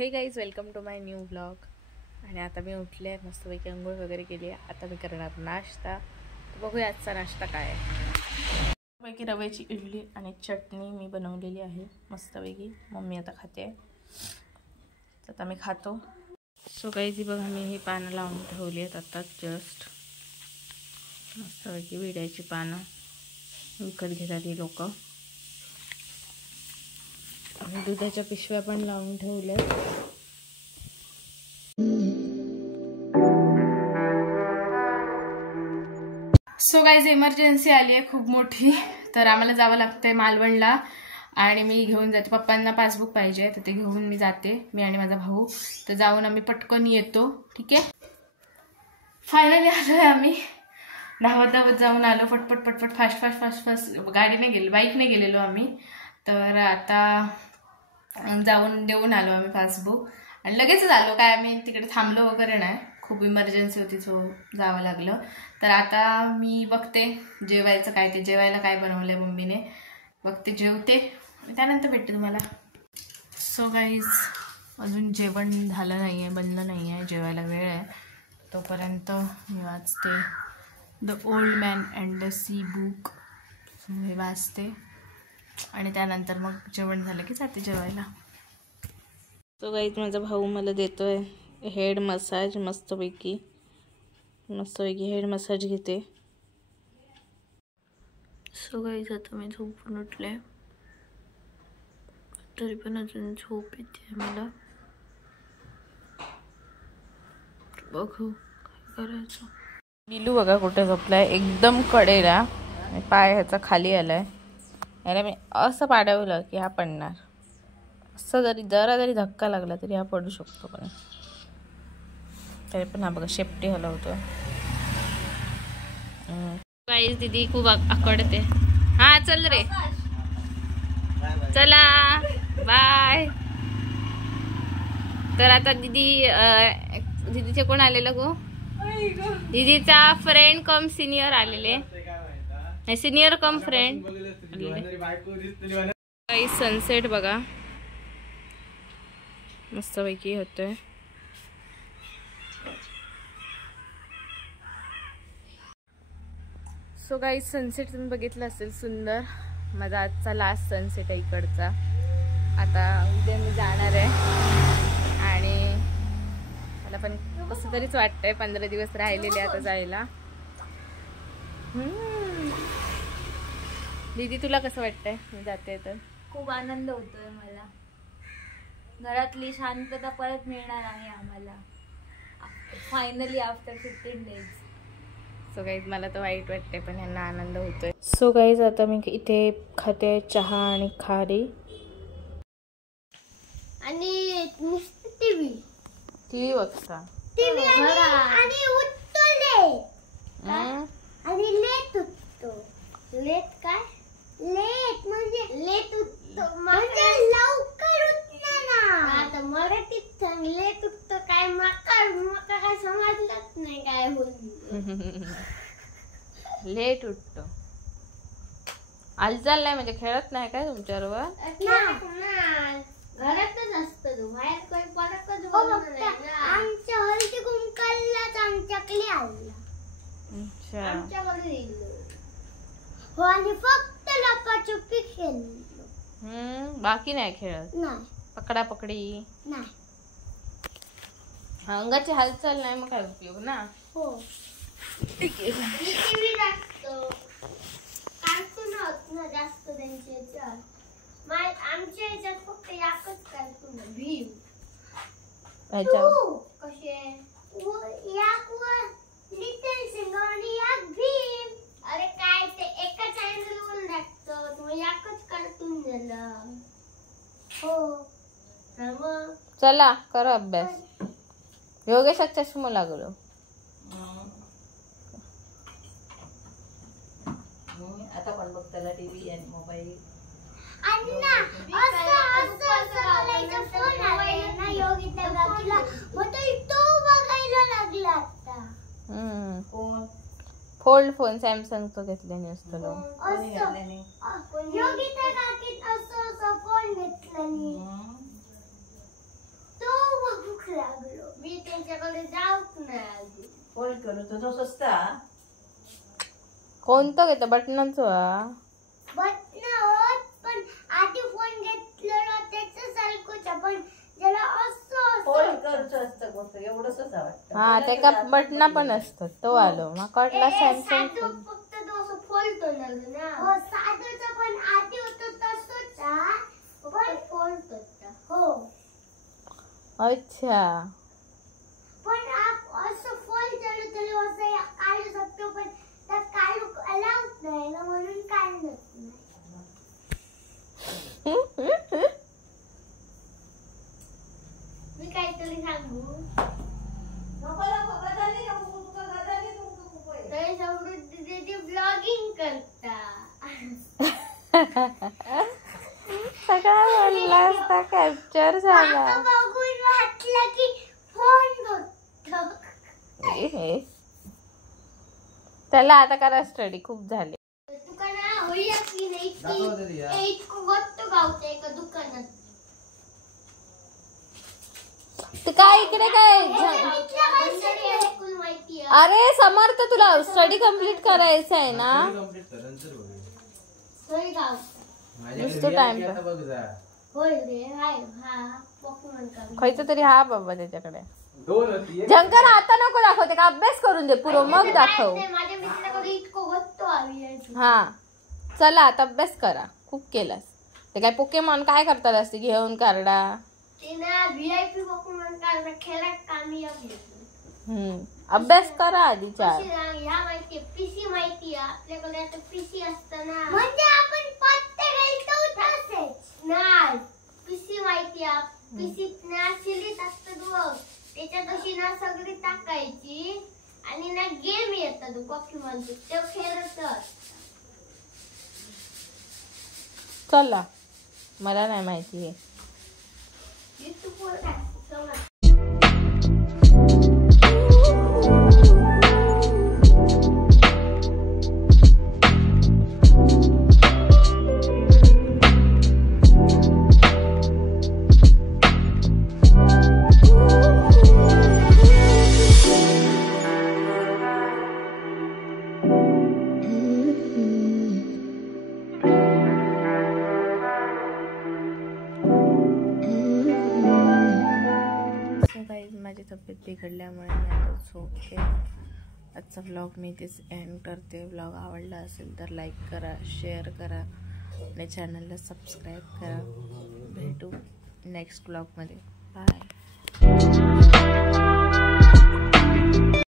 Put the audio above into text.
हे guys, welcome to my new blog. आणि आता मी उठले, मस्तपैकी अंघोळ वगैरे केली. आता मी करणार नाश्ता. तर बघूया आजचा नाश्ता काय आहे. पैकी रव्याची इडली आणि चटणी मी बनवलेली आहे मस्तपैकी. मम्मी आता खाते. तर आता मी खातो. सो गाईज, बघा मी ही पानं लावून ठेवली आहेत आत्ताच जस्ट. मस्तपैकी विड्याची पानं विकत घेतात ही लोक. आणि दुधाच्या पिशव्या पण लावून ठेवल्या. सो गाईज, इमर्जन्सी आली आहे खूप मोठी. तर आम्हाला जावं लागतंय मालवणला. आणि मी घेऊन जाते, पप्पांना पासबुक पाहिजे तर ते घेऊन मी जाते, मी आणि माझा भाऊ. तर जाऊन आम्ही पटकन येतो. ठीक आहे. फायनली आलोय आम्ही. धावत जाऊन आलो. पटपट पटपट फास्ट गाडीने गेलो, बाईकने गेलेलो आम्ही. तर आता जाऊन देऊन आलो आम्ही पासबुक. आणि लगेचच आलो, काय आम्ही तिकडे थांबलो वगैरे नाही. खूप इमर्जन्सी होती, सो जावं लागलं. तर आता मी बघते जेवायचं काय, ते जेवायला काय बनवलंय मम्मीने. बघते, जेवते, त्यानंतर भेटते तुम्हाला. सो गाईज, अजून जेवण झालं नाही आहे, बनलं नाही आहे, जेवायला वेळ आहे. तोपर्यंत मी वाचते the old man and the sea book. हे वाचते आणि त्यानंतर मग जेवण झालं की जाते जेवायला. सो गाईज, माझा भाऊ मला देतोय हेड मसाज. मस्तपैकी हेड मसाज घेते. सो गाईज, आता मी झोपून उठले, तरी पण अजून झोप येते मला. बघू काय करायचं. बिलू बघा कुठे झोपलाय, एकदम कडेला. पाय ह्याचा खाली आलाय. याला मी असं पाडवलं की हा पडणार. असं जरा जरी धक्का लागला तरी हा पडू शकतो. पण तरी पण हा बघा शेपटी हलवतो. गाईज, दीदी खूप आकडते. हा चल रे, चला बाय. तर आता दीदीचे कोण आलेलं गो, दीदीचा फ्रेंड कम सिनियर आलेले, सिनियर कम फ्रेंड. काही सनसेट बघा मस्तपैकी होतोय. सो गाईज, सनसेट तुम्ही बघितलं असेल, सुंदर. माझा आजचा लास्ट सनसेट आहे इकडचा. आता उद्या मी जाणार आहे आणि मला पण कसं तरीच वाटतंय. 15 दिवस राहिलेले आता जायला. दीदी, तुला कसं वाटतंय मी जाते तर? खूप आनंद होतोय मला. घरातली शांतता परत मिळणार आहे आम्हाला finally after 15 days. So guys, मला तर वाईट वाटतंय पण यांना आनंद होतोय. सो गाईज, आता मी इथे खाते चहा आणि खारी आणि टीव्ही बघता. टीव्ही आणि उठतो आणि लेट उठतो. लेट काय? लेट म्हणजे लेट उठतो म्हणजे लवकर उठणार ना. आता मराठीत सांग, लेट उठतो काय? मका काय समजलंच नाही काय होईल. लेट उठतो. हालचाल नाही म्हणजे खेळत नाही काय तुमच्याबरोबर? घरातच असतो तो, बाहेर काही पडकच बोलत नाही. आमच्या हळदी कुंकालाच आमच्याकडे आला. अच्छा, आमच्याकडे येलो हो. आणि फक्त लपाछपी खेळलो. बाकी नाही खेळत? नाही. पकडा पकडी नाही. अंगाची हालचाल नाही, मग काय उपयोग ना. हो. टीव्ही जास्त कार्टून होत ना जास्त त्यांच्या ह्याच्यात. आमच्या ह्याच्यात फक्त एकच कार्टून आहे, भीम. कसे लिटिल सिंगर आणि एक भीम. अरे काय ते एका चॅनल वर टाकतो, तुम्ही एकच कार्टून झालं. हो. चला करा अभ्यास. योगेशचा चष्मा लागलो. आता पण बघ त्याला टीव्ही आणि मोबाईल. फोल्ड फोन सॅमसंगचा घेतल्याने असतो. तो कोणतं घेतं बटनाचं? बटन होत पण आधी फोन घेतलेला त्याचं सारखंच पण त्याला हा ते का बटना पण असतात तो आलो मग वाटला सॅमसंग फक्त तो असं फोल्डतो ना हो साधंच पण आधी होतं तसंच पण फोल्डतो हो अच्छा पण असं फोल्ड झालं तरी असं काढू शकतो पण त्यात काढू अलाउड नाही ना म्हणून काढत नाही मी काहीतरी सांगू तरी समृद्धी दीदी ब्लॉगिंग करता सगळा बोलला असता कॅप्चर झाला आता बघून वाटलं की फोन बघतो त्याला आता करा स्टडी खूप झाले तुका ना होई की नाही की इतकं वत्त गावचं एका दुकानात ते काय इकडे काय माहिती अरे समर्थ तुला स्टडी कम्प्लीट करायचं आहे ना नुसतं टाइम होय रे हाय हा पॉकेमॉन का खायचं तरी हा बाबा त्याच्याकडे जंकर आता नको दाखवते का अभ्यास करून दे पुरो मग दाखव माझ्या मित्राकडे इतकं वत्त आली हा चला आता अभ्यास करा खूप केलास ते काय पोकेमॉन काय करतात असते घेऊन कार्डा ते ना VIP पॉकेमॉन कार्ड खेळात कामी अभ्यास करा आधी चार ह्या माहिती पीसी माहिती आपल्याकडे आता पीसी असतं ना म्हणजे आपण पत्ते घालतो तसेच नाही पीसी माहिती पीसी ना सिलीत असतं बघ त्याच्यात अशी ना सगळी टाकायची आणि ना गेम येतात पॉकेमॉनचे ते खेळतात चला मला नाही माहिती आहे युट्यूबवर टाक माझी तब्येत बिघडल्यामुळे मी आता झोपते आजचा व्लॉग मी इथेच एंड करते व्लॉग आवडला असेल तर लाईक करा शेअर करा आणि चॅनलला सबस्क्राईब करा भेटू नेक्स्ट व्लॉगमध्ये बाय